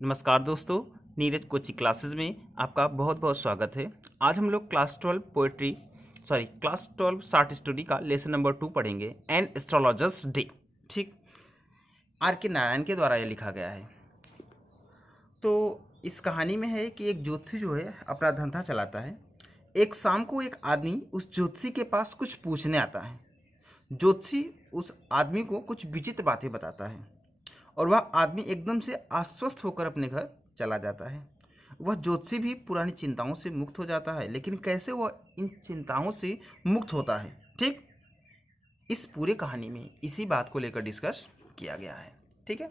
नमस्कार दोस्तों, Neeraj coaching classes में आपका बहुत बहुत स्वागत है। आज हम लोग क्लास 12 शॉर्ट स्टोरी का लेसन नंबर 2 पढ़ेंगे, एन एस्ट्रोलॉजर्स डे। ठीक, आर के नारायण के द्वारा यह लिखा गया है। तो इस कहानी में है कि एक ज्योतिषी जो है अपना धंधा चलाता है। एक शाम को एक आदमी उस ज्योतिषी के पास कुछ पूछने आता है। ज्योतिषी उस आदमी को कुछ विचित्र बातें बताता है और वह आदमी एकदम से आश्वस्त होकर अपने घर चला जाता है। वह ज्योतिषी भी पुरानी चिंताओं से मुक्त हो जाता है, लेकिन कैसे वह इन चिंताओं से मुक्त होता है, ठीक, इस पूरे कहानी में इसी बात को लेकर डिस्कस किया गया है। ठीक है।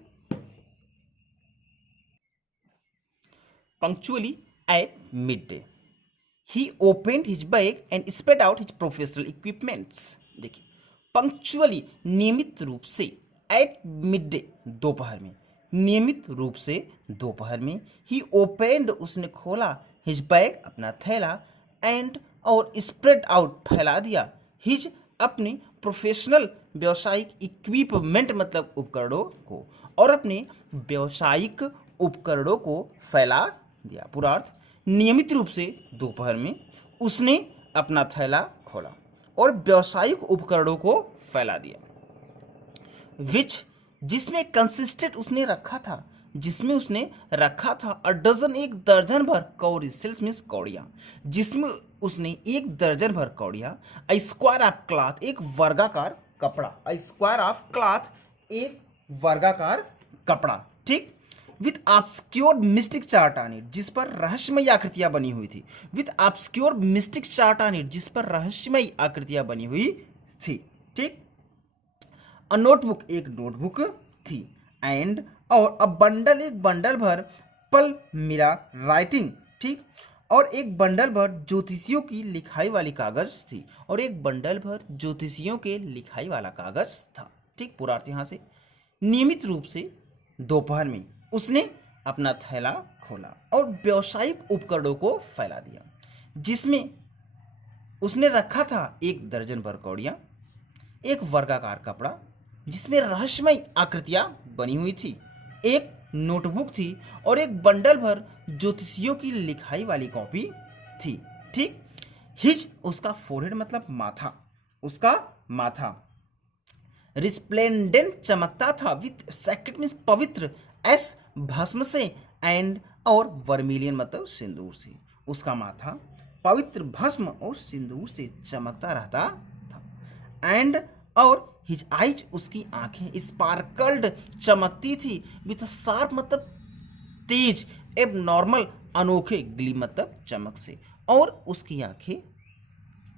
Punctually at mid day he opened his bag and spread out his professional equipments. देखिए, पंक्चुअली नियमित रूप से, एट मिड डे दोपहर में, नियमित रूप से दोपहर में, ही ओपनड उसने खोला, हिज बैग अपना थैला, एंड और स्प्रेड आउट फैला दिया, हिज अपने प्रोफेशनल व्यावसायिक इक्विपमेंट मतलब उपकरणों को, और अपने व्यावसायिक उपकरणों को फैला दिया। पूरा अर्थ, नियमित रूप से दोपहर में उसने अपना थैला खोला और व्यावसायिक उपकरणों को फैला दिया। विच, जिसमें कंसिस्टेड उसने रखा था, जिसमें उसने रखा था अ डजन, एक दर्जन भर कौड़ी, सिल्स मीन्स कौड़ियाँ, जिसमें उसने एक दर्जन भर कौड़ियाँ, अ स्क्वायर ऑफ क्लॉथ, एक वर्गाकार कपड़ा, अ स्क्वायर ऑफ क्लॉथ, एक वर्गाकार कपड़ा, ठीक, with obscure mistake chart on it, जिस पर रहस्यमयी आकृतियां बनी हुई थी, with obscure mistake chart on it, जिस पर रहस्यमयी आकृतियां बनी हुई थी, ठीक। अ नोटबुक, एक नोटबुक थी, एंड और अ बंडल, एक बंडल भर पल मिरा राइटिंग, ठीक, और एक बंडल भर ज्योतिषियों की लिखाई वाली कागज थी, और एक बंडल भर ज्योतिषियों के लिखाई वाला कागज था, ठीक। पूरा अर्थ यहाँ से, नियमित रूप से दोपहर में उसने अपना थैला खोला और व्यावसायिक उपकरणों को फैला दिया, जिसमें उसने रखा था एक दर्जन भर कौड़ियाँ, एक वर्गाकार कपड़ा जिसमें रहस्यमय आकृतियां बनी हुई थी, एक नोटबुक थी, और एक बंडल भर ज्योतिषियों की लिखाई वाली कॉपी थी, ठीक। हिज, उसका फोरहेड मतलब माथा, उसका माथा रिस्प्लेंडेंट चमकता था, विथ सेक्रेट मीन्स पवित्र, एस भस्म से, एंड और वर्मिलियन मतलब सिंदूर से, उसका माथा पवित्र भस्म और सिंदूर से चमकता रहता था। एंड और हिज आइज, उसकी आंखें स्पार्कल्ड चमकती थी, विथ शार्प मतलब तेज, एब नॉर्मल अनोखे, ग्ली मतलब चमक से, और उसकी आंखें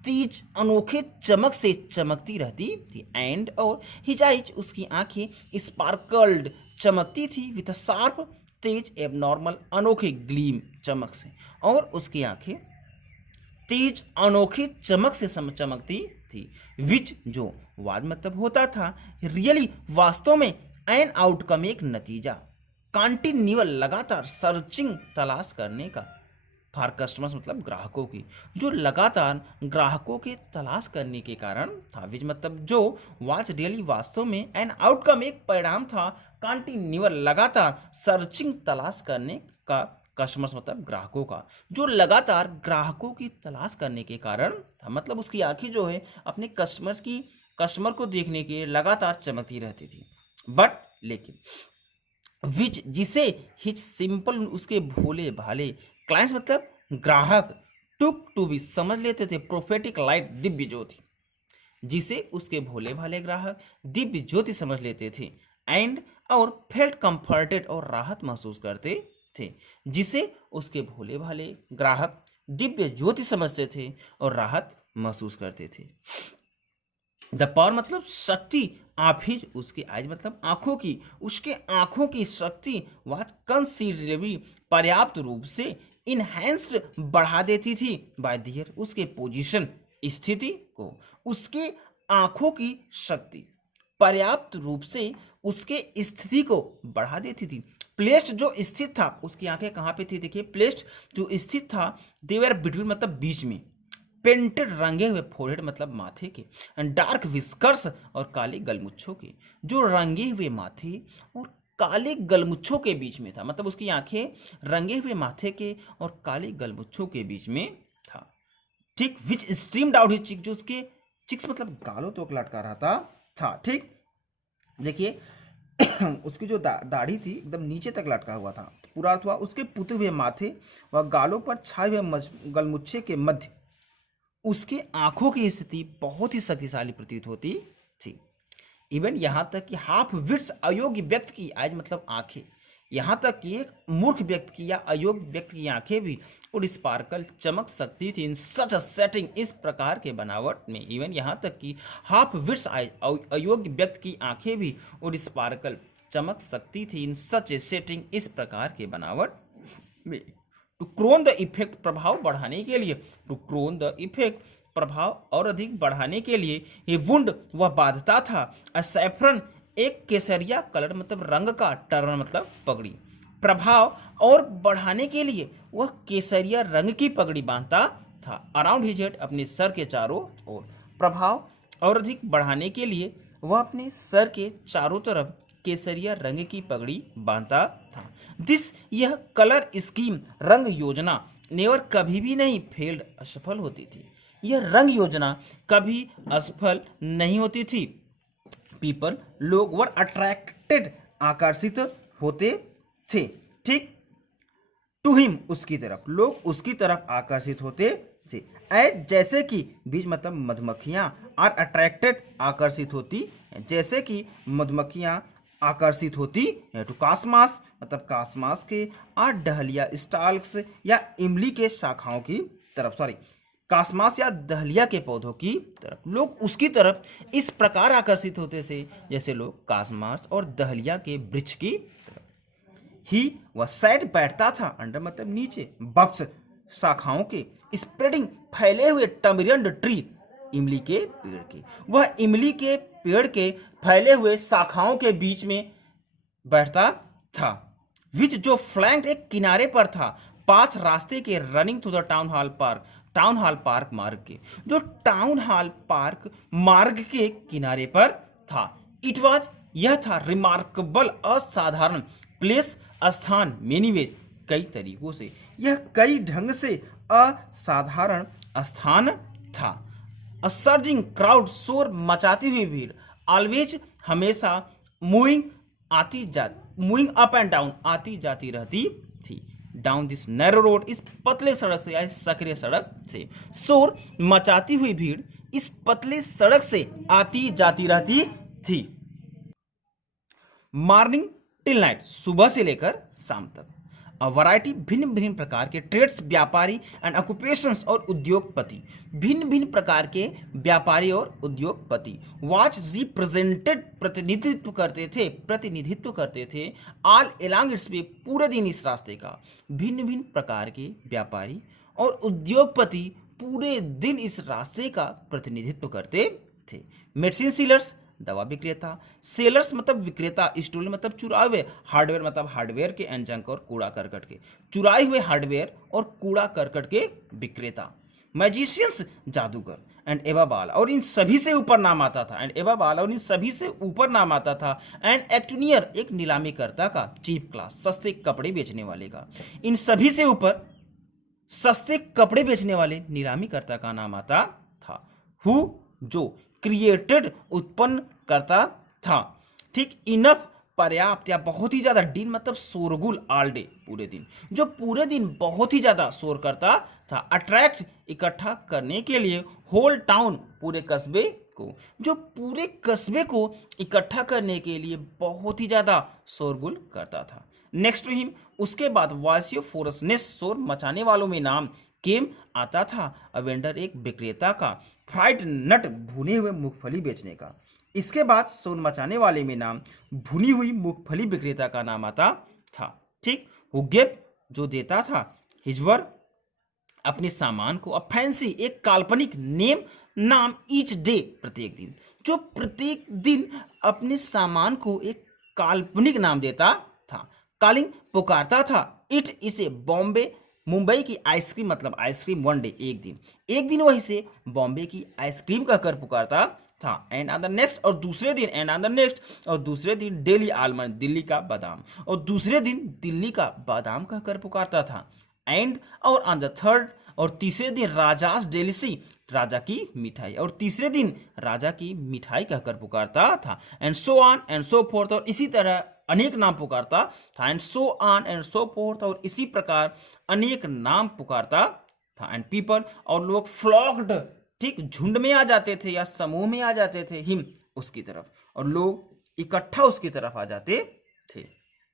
तेज अनोखे चमक से चमकती रहती थी। एंड और हिज आइज, उसकी आंखें स्पार्कल्ड चमकती थी, विथ शार्प तेज, एब नॉर्मल अनोखे, ग्लीम चमक से, और उसकी आंखें तेज अनोखे चमक से चमकती थी। विच, जो वाद मतलब होता था, रियली वास्तव में, एन आउटकम एक नतीजा, कॉन्टिन्यूअल लगातार, सर्चिंग तलाश करने का, फॉर कस्टमर्स मतलब ग्राहकों की, जो लगातार ग्राहकों के तलाश करने के कारण था। विच मतलब जो, वाच रियली वास्तव में, एन आउटकम एक परिणाम था, कॉन्टिन्यूअल लगातार, सर्चिंग तलाश करने का, कस्टमर्स मतलब ग्राहकों का, जो लगातार ग्राहकों की तलाश करने के कारण था। मतलब उसकी आंखें जो है अपने कस्टमर को देखने के लिए लगातार चमकती रहती थी। बट लेकिन, विच, जिसे हिच सिंपल, उसके भोले भाले क्लाइंट्स मतलब ग्राहक, टुक टू भी समझ लेते थे, प्रोफेटिक लाइट, दिव्य ज्योति, जिसे उसके भोले भाले ग्राहक दिव्य ज्योति समझ लेते थे। एंड और फेल्ट कंफर्टेड, और राहत महसूस करते थे, जिसे उसके भोले भाले ग्राहक दिव्य ज्योति समझते थे और राहत महसूस करते थे। द पावर मतलब शक्ति, आप ही, उसकी आइज मतलब आंखों की, उसके आंखों की शक्ति वाज कंसीडरेबली, पर्याप्त रूप से, इनहेंस्ड बढ़ा देती थी, बाय दियर, उसके पोजीशन, स्थिति को, उसके आंखों की शक्ति पर्याप्त रूप से उसके स्थिति को बढ़ा देती थी। प्लेस्ड, जो स्थित था, उसकी आंखें कहाँ पे थी, देखिए, प्लेस्ड जो स्थित था, देवर बिटवीन मतलब बीच में, पेंटेड रंगे हुए, फोरहेड मतलब माथे के, डार्क विस्कर्स और काले गलमुच्छों के, जो रंगे हुए माथे और काले गलमुच्छों के बीच में था, मतलब उसकी आंखें रंगे हुए माथे के और काले गलमुच्छों के बीच में था। ठीक, विच स्ट्रीम्ड आउट हिज चिक, जो उसके चिक्स मतलब गालों तक लटका रहा था। ठीक, देखिए उसकी जो दाढ़ी थी एकदम नीचे तक लटका हुआ था। पूरा अर्थ हुआ उसके पुते हुए माथे व गालों पर छाए हुए गलमुच्छे के मध्य उसके आंखों की स्थिति बहुत ही शक्तिशाली प्रतीत होती थी। इवन यहाँ तक कि हाफ विट्स अयोग्य व्यक्ति की आइज मतलब आंखें, यहाँ तक कि एक मूर्ख व्यक्ति की या अयोग्य व्यक्ति की आंखें भी और स्पार्कल चमक सकती थी इन सच अ सेटिंग, इस प्रकार के बनावट में। इवन यहाँ तक कि हाफ विट्स अयोग्य व्यक्ति की आंखें भी और स्पार्कल चमक सकती थी इन सच ए सेटिंग, इस प्रकार के बनावट में। टू क्रोन द इफेक्ट, प्रभाव बढ़ाने के लिए, टू क्रोन द इफेक्ट, प्रभाव और अधिक बढ़ाने के लिए, ये वुंड वह बांधता था, सैफरन एक केसरिया कलर मतलब रंग का, टर्न मतलब पगड़ी, प्रभाव और बढ़ाने के लिए वह केसरिया रंग की पगड़ी बांधता था, अराउंड हिज हेड, अपने सर के चारों ओर, प्रभाव और अधिक बढ़ाने के लिए वह अपने सर के चारों तरफ केसरिया रंग की पगड़ी बांधता था। दिस यह कलर स्कीम रंग योजना नेवर कभी भी नहीं फेल्ड, असफल होती थी। यह रंग योजना कभी असफल नहीं होती थी। पीपल लोग वर अट्रैक्टेड आकर्षित होते थे। ठीक, टू हिम उसकी तरफ, लोग उसकी तरफ आकर्षित होते थे। जैसे कि बीज मतलब मधुमक्खियां आर अट्रैक्टेड आकर्षित होती, जैसे कि मधुमक्खियां आकर्षित होती है। टू कासमास मतलब कासमास के आर डहलिया स्टाल्क्स या इमली के शाखाओं की तरफ, सॉरी कासमास या दहलिया के पौधों की तरफ, लोग उसकी तरफ इस प्रकार आकर्षित होते थे जैसे लोग कासमास और दहलिया के वृक्ष की तरफ। ही वह सैट बैठता था, अंडर मतलब नीचे, बप्स शाखाओं के, स्प्रेडिंग फैले हुए टमरियंड ट्री, इमली के पेड़ के, वह इमली के पेड़ के फैले हुए शाखाओं के बीच में बैठता था। विच जो फ्लैंक एक किनारे पर था, पाथ रास्ते के, running to the town hall park, town hall park मार्ग के, जो टाउन हॉल पार्क मार्ग के किनारे पर था। इट वॉज यह था रिमार्केबल असाधारण, प्लेस स्थान, मेनी वेज कई तरीकों से, यह कई ढंग से असाधारण स्थान था। अ सर्जिंग क्राउड, शोर मचाती हुई भीड़, ऑलवेज हमेशा, मूविंग आती जा, मूविंग अप एंड डाउन आती जाती रहती थी, डाउन दिस नैरो रोड, इस पतले सड़क से या इस सकरे सड़क से, शोर मचाती हुई भीड़ इस पतले सड़क से आती जाती रहती थी। मॉर्निंग टिल नाइट, सुबह से लेकर शाम तक। अ वैरायटी, भिन्न भिन्न प्रकार के ट्रेड्स, व्यापारी एंड ऑक्यूपेशंस और उद्योगपति, भिन्न भिन्न प्रकार के व्यापारी और उद्योगपति, वाच रिप्रेजेंटेड, प्रतिनिधित्व करते थे, ऑल एलॉन्ग इट्स वे, पूरे दिन इस रास्ते का, भिन्न भिन्न प्रकार के व्यापारी और उद्योगपति पूरे दिन इस रास्ते का प्रतिनिधित्व करते थे। मेडिसिन सीलर्स, दवा विक्रेता, सेलर्स मतलब विक्रेता, स्टोर मतलब चुराए हुए, हार्डवेयर मतलब हार्डवेयर के एंड जंक और कूड़ा करकट के, चुराए हुए हार्डवेयर और कूड़ा करकट के विक्रेता। मैजिशियंस, जादूगर, एंड एवाबाल, और इन सभी से ऊपर नाम आता था, एंड एवाबाल, और इन सभी से ऊपर नाम आता था, एंड एक्टूनियर, एक नीलामी करता का, चीप क्लास, सस्ते कपड़े बेचने वाले का, इन सभी से ऊपर सस्ते कपड़े बेचने वाले नीलामी करता का नाम आता था। हु, जो, क्रिएटेड, उत्पन्न करता था। ठीक, इनफ, पर्याप्त या बहुत ही ज्यादा, डीन मतलब शोरगुल, ऑल डे, पूरे दिन, जो पूरे दिन बहुत ही ज्यादा शोर करता था। अट्रैक्ट, इकट्ठा करने के लिए, होल टाउन, पूरे कस्बे को, जो पूरे कस्बे को इकट्ठा करने के लिए बहुत ही ज्यादा शोरगुल करता था। नेक्स्ट टू हिम, उसके बाद वासियो फोरसनेस, शोर मचाने वालों में नाम, केम आता था, अवेंडर, एक विक्रेता का, फ्राइड नट, भुने हुए मूंगफली बेचने का। इसके बाद शोर मचाने वाले में नाम, भुनी हुई मूंगफली विक्रेता का नाम आता था। ठीक, हुगेप, जो देता था, हिजवर, अपने सामान को, फैंसी, एक काल्पनिक, नेम, नाम, ईच डे, प्रत्येक दिन, जो प्रत्येक दिन अपने सामान को एक काल्पनिक नाम देता था। कॉलिंग, पुकारता था, इट, इसे, बॉम्बे, मुंबई की आइसक्रीम मतलब आइसक्रीम, वन डे, एक दिन, एक दिन वही से बॉम्बे की आइसक्रीम कहकर पुकारता था। एंड अदर नेक्स्ट और दूसरे दिन, एंड अदर नेक्स्ट और दूसरे दिन डेली आलमंड, दिल्ली का बादाम, और दूसरे दिन दिल्ली का बादाम कहकर पुकारता था। एंड और ऑन द थर्ड और तीसरे दिन राजास डेलिसी, राजा की मिठाई, और तीसरे दिन राजा की मिठाई कहकर पुकारता था। And so on and so fourth, और इसी तरह अनेक नाम पुकारता था। And so on and so fourth, और इसी प्रकार अनेक नाम पुकारता था। एंड पीपल, और लोग फ्लॉक्ड, ठीक, झुंड में आ जाते थे या समूह में आ जाते थे, हिम, उसकी तरफ, और लोग इकट्ठा उसकी तरफ आ जाते थे।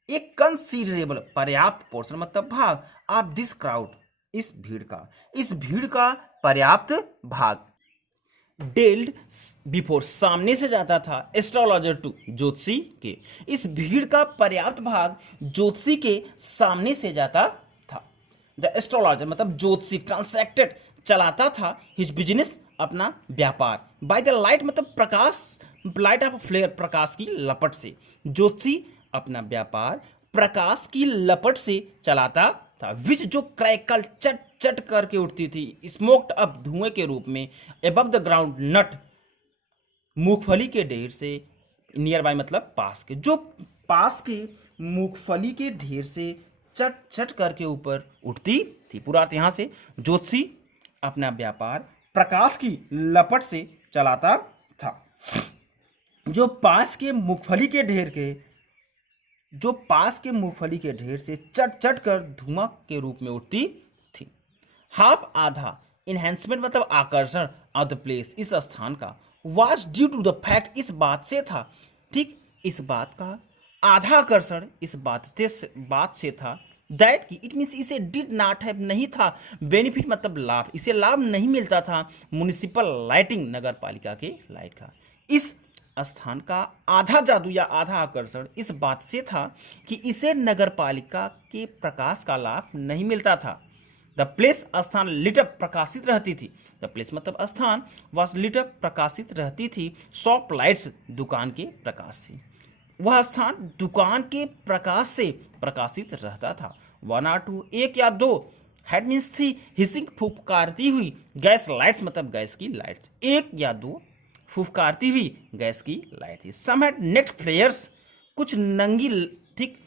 एक कंसीडरेबल, पर्याप्त पोर्शन मतलब भाग, ऑफ दिस क्राउड, इस भीड़ का पर्याप्त भाग, डेल्ड बिफोर, सामने से जाता था, एस्ट्रोलॉजर टू, ज्योतिषी के, इस भीड़ का पर्याप्त भाग ज्योतिषी के सामने से जाता था। द एस्ट्रोलॉजर मतलब ज्योतिषी, ट्रांसैक्टेड, चलाता था, हिज बिजनेस, अपना व्यापार, बाय द लाइट मतलब प्रकाश, लाइट ऑफ फ्लेयर, प्रकाश की लपट से, ज्योतिषी अपना व्यापार प्रकाश की लपट से चलाता था। विच, जो क्रैकल, चट चट करके उठती थी, स्मोक्ड अप, धुएं के रूप में, एबव द ग्राउंड नट, मूंगफली के ढेर से, नियर बाय मतलब पास के, जो पास के मूंगफली के ढेर से चट चट करके ऊपर उठती थी। पूरा अर्थ यहाँ से, ज्योतिषी अपना व्यापार प्रकाश की लपट से चलाता था, जो पास के मूंगफली के ढेर से चट चट कर धुआं के रूप में उठती थी। हाफ, आधा, इन्हेंसमेंट मतलब आकर्षण, ऑफ द प्लेस, इस स्थान का, was due to the fact, इस बात से था, ठीक, इस बात का आधा आकर्षण इस बात से था, दैट की, इट मीन्स इसे डिड नॉट हैव, नहीं था, बेनिफिट मतलब लाभ, इसे लाभ नहीं मिलता था, म्युनिसिपल लाइटिंग, नगर पालिका के लाइट का। इस स्थान का आधा जादू या आधा आकर्षण इस बात से था कि इसे नगर पालिका के प्रकाश का लाभ नहीं मिलता था। द प्लेस, स्थान, लिटअप, प्रकाशित रहती थी, द प्लेस मतलब स्थान, वॉज लिटअप, प्रकाशित रहती थी, शॉप लाइट्स, दुकान के प्रकाश से, वह स्थान दुकान के प्रकाश से प्रकाशित रहता था। 1 or 2, एक या दो, हेड मीन्स थी, हिसिंग, फुफकारती हुई, गैस लाइट्स मतलब गैस की लाइट्स, एक या दो फुफकारती हुई गैस की लाइट थी। सम हैड नेट फ्लेयर्स, कुछ नंगी, ठीक,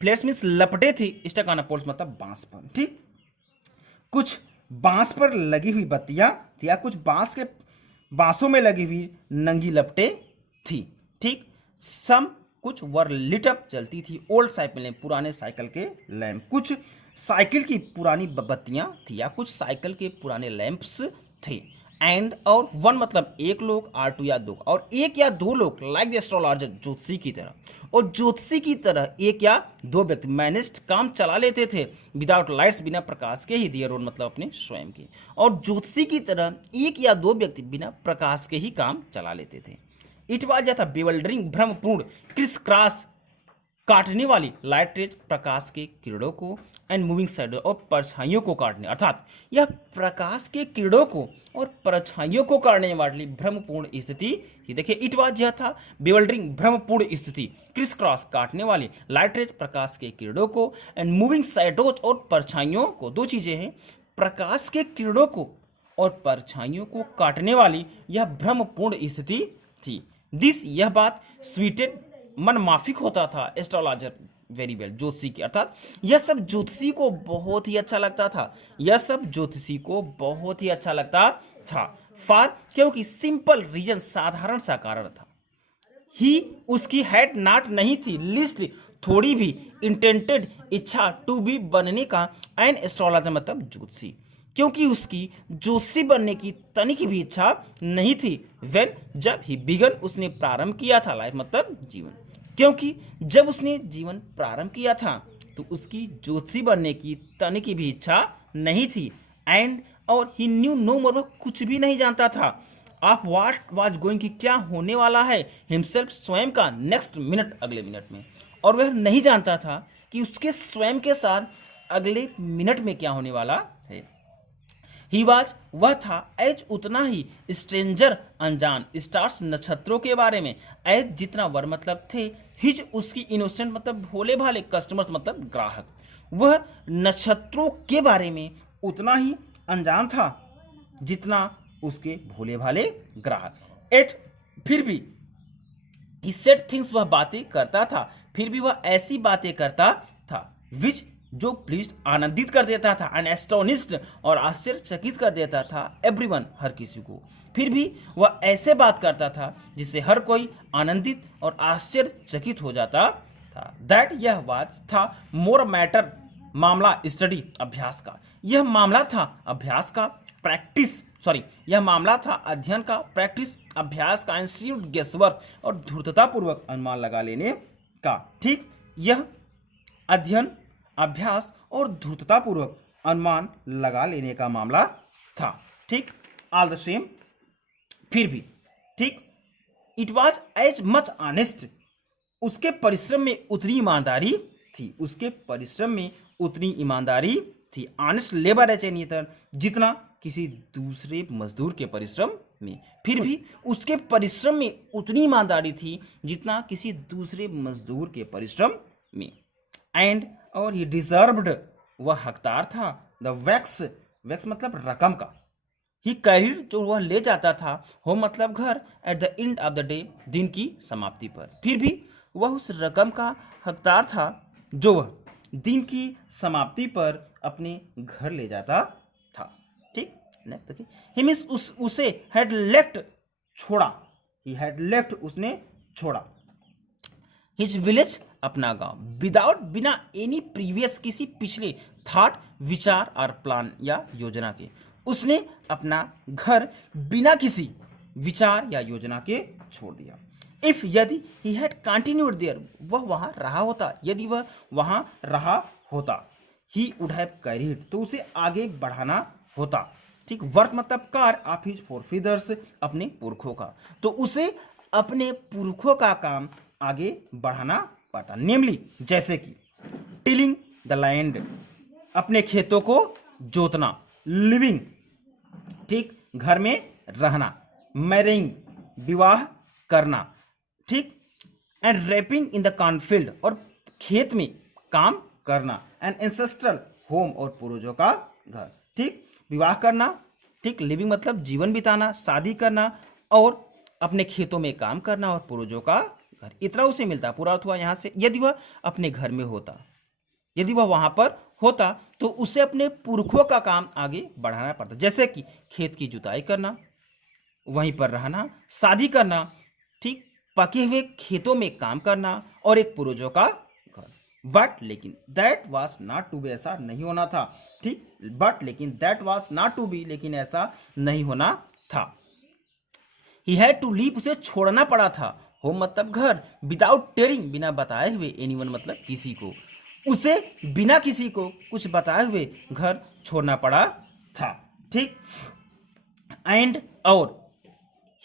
फ्लेयर्स मीन्स लपटे थी, स्टक ऑन अ पोल्स मतलब बांस पर, ठीक, कुछ बांस पर लगी हुई बत्तियां थी, या कुछ बांसों में लगी हुई नंगी लपटे थी, ठीक। सम, कुछ, वर लिट अप, जलती थी, ओल्ड साइकिल लैंप, पुराने साइकिल के लैंप, कुछ साइकिल की पुरानी बत्तियां थी या कुछ साइकिल के पुराने लैंप्स थे। एंड, और, वन मतलब एक लोग, आर टू या दो, और एक या दो लोग, लाइक द एस्ट्रोलॉजर, ज्योतिषी की तरह, और ज्योतिषी की तरह एक या दो व्यक्ति मैनेज्ड, काम चला लेते थे, विदाउट लाइट्स, बिना प्रकाश के ही, दियर ओन मतलब अपने स्वयं के, और ज्योतिषी की तरह एक या दो व्यक्ति बिना प्रकाश के ही काम चला लेते थे। इट वाज, या था, बेवल्डरिंग, भ्रमपूर्ण, क्रिस क्रॉस, काटने वाली, लाइट रेज, प्रकाश के किरणों को, एंड मूविंग शैडो, और परछाइयों को काटने, अर्थात यह प्रकाश के किरणों को और परछाइयों को काटने वाली भ्रमपूर्ण स्थिति। ये देखिए, इट वाज, यह था, बेवल्डरिंग, भ्रमपूर्ण स्थिति, क्रिस क्रॉस, काटने वाली, लाइट रेज, प्रकाश के किरणों को, एंड मूविंग शैडोज, और परछाइयों को, दो चीजें हैं, प्रकाश के किरणों को और परछाइयों को काटने वाली यह भ्रमपूर्ण स्थिति थी। दिस, यह बात, स्वीटेड, मन माफिक होता था, एस्ट्रोलॉजर वेरी वेल, ज्योतिषी की, अर्थात यह सब ज्योतिषी को बहुत ही अच्छा लगता था, यह सब ज्योतिषी को बहुत ही अच्छा लगता था। फार, क्योंकि, सिंपल रीजन, साधारण सा कारण था, ही, उसकी हैड नॉट नहीं थी, लिस्ट, थोड़ी भी, इंटेंटेड, इच्छा, टू बी, बनने का, एन एस्ट्रोलॉजर मतलब ज्योतिषी, क्योंकि उसकी ज्योतिषी बनने की तनिक भी इच्छा नहीं थी। वेन, जब ही बिगन, उसने प्रारंभ किया था, लाइफ मतलब जीवन, क्योंकि जब उसने जीवन प्रारंभ किया था तो उसकी ज्योतिषी बनने की तनिक भी इच्छा नहीं थी। एंड, और ही न्यू नो मोर, कुछ भी नहीं जानता था, ऑफ व्हाट वाज गोइंग, की क्या होने वाला है, हिमसेल्फ, स्वयं का, नेक्स्ट मिनट, अगले मिनट में, और वह नहीं जानता था कि उसके स्वयं के साथ अगले मिनट में क्या होने वाला है। ही वाज, वह था, एज, उतना ही, स्ट्रेंजर, अनजान, स्टार्स, नक्षत्रों के बारे में, एज, जितना, वर मतलब थे, हिज, उसकी, इनोसेंट मतलब भोले भाले, कस्टमर्स मतलब ग्राहक, वह नक्षत्रों के बारे में उतना ही अनजान था जितना उसके भोले भाले ग्राहक। एट फिर भी he said things, वह बातें करता था, फिर भी वह ऐसी बातें करता था which जो प्लीज आनंदित कर देता था, एंड एस्टोनिस्ड और आश्चर्यचकित कर देता था एवरीवन हर किसी को। फिर भी वह ऐसे बात करता था जिससे हर कोई आनंदित और आश्चर्यचकित हो जाता था। दैट यह बात था मोर मैटर मामला स्टडी अभ्यास का, यह मामला था अभ्यास का, प्रैक्टिस यह मामला था अध्ययन का, प्रैक्टिस अभ्यास का, इंस्टीट्यूट गेसवर्क और धूर्ततापूर्वक अनुमान लगा लेने का। ठीक, यह अध्ययन अभ्यास और धूर्ततापूर्वक अनुमान लगा लेने का मामला था। ठीक, ऑल द सेम फिर भी। ठीक, it was as much honest, उसके परिश्रम में उतनी ईमानदारी थी, उसके परिश्रम में उतनी ईमानदारी थी। Honest labour as any other, जितना किसी दूसरे मजदूर के परिश्रम में। फिर भी उसके परिश्रम में उतनी ईमानदारी थी जितना किसी दूसरे मजदूर के परिश्रम में। एंड और ही डिजर्व्ड, वह हकदार था, द वैक्स मतलब रकम का, ही कैरिड जो वह ले जाता था, होम मतलब घर, at the end of the day दिन की समाप्ति पर। फिर भी वह उस रकम का हकदार था जो वह दिन की समाप्ति पर अपने घर ले जाता था। ठीक, नेक्स्ट देखिए, ही मीन्स उसे हैड लेफ्ट छोड़ा, ही हैड लेफ्ट उसने छोड़ा, हिज विलेज अपना गांव, विदाउट बिना एनी प्रीवियस किसी पिछले थॉट विचार और प्लान या योजना के, उसने अपना घर बिना किसी विचार या योजना के छोड़ दिया। इफ यदि ही हैड कंटिन्यूड देयर, वह वहां रहा होता, यदि वह वहां रहा होता, ही वुड हैव कैरिड, तो उसे आगे बढ़ाना होता। ठीक, वर्क मतलब कार्य, ऑफ हिज फोरफादर्स, अपने पुरखों का, तो उसे अपने पुरखों का काम आगे बढ़ाना पड़ता। नेमली जैसे कि टिलिंग द लैंड, अपने खेतों को जोतना, लिविंग ठीक घर में रहना, मैरिंग विवाह करना, ठीक, and wrapping in the cornfield, और खेत में काम करना, एंड एंसेस्ट्रल होम, और पूर्वजों का घर। ठीक, विवाह करना, ठीक, लिविंग मतलब जीवन बिताना, शादी करना, और अपने खेतों में काम करना, और पूर्वजों का घर। इतना उसे मिलता। पूरा अर्थ हुआ यहाँ से, यदि वह अपने घर में होता, यदि वह वहां पर होता, तो उसे अपने पुरखों का काम आगे बढ़ाना पड़ता, जैसे कि खेत की जुताई करना, वहीं पर रहना, शादी करना, ठीक, पके हुए खेतों में काम करना, और एक पूर्वजों का घर। बट लेकिन that was not to be, ऐसा नहीं होना था। ठीक, बट लेकिन that was not to be, लेकिन ऐसा नहीं होना था। ही हैड टू लीव, उसे छोड़ना पड़ा था, होम मतलब घर, विदाउट टेलिंग, बिना बताए हुए, एनीवन मतलब किसी को, उसे बिना किसी को कुछ बताए हुए घर छोड़ना पड़ा था। ठीक, एंड और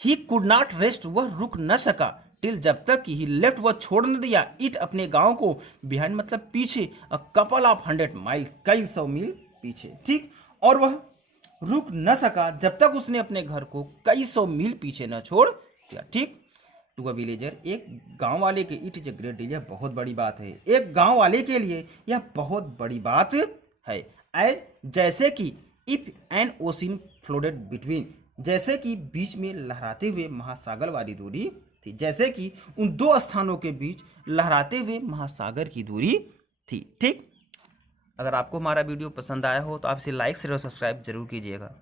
ही कुड नॉट रेस्ट, वह रुक न सका, टिल जब तक कि ही लेफ्ट, वह छोड़ न दिया, इट अपने गांव को, बिहाइंड मतलब पीछे, अ कपल ऑफ 100 माइल्स, कई 100 मील पीछे। ठीक, और वह रुक न सका जब तक उसने अपने घर को कई 100 मील पीछे न छोड़ दिया। ठीक, टू अ विलेजर, एक गांव वाले के, it is a great deal, यह बहुत बड़ी बात है, एक गांव वाले के लिए यह बहुत बड़ी बात है। एज जैसे कि इफ एन ओशन फ्लोडेड बिटवीन, जैसे कि बीच में लहराते हुए महासागर वाली दूरी थी, जैसे कि उन दो स्थानों के बीच लहराते हुए महासागर की दूरी थी। ठीक, अगर आपको हमारा वीडियो पसंद आया हो तो आप इसे लाइक शेयर और सब्सक्राइब जरूर कीजिएगा।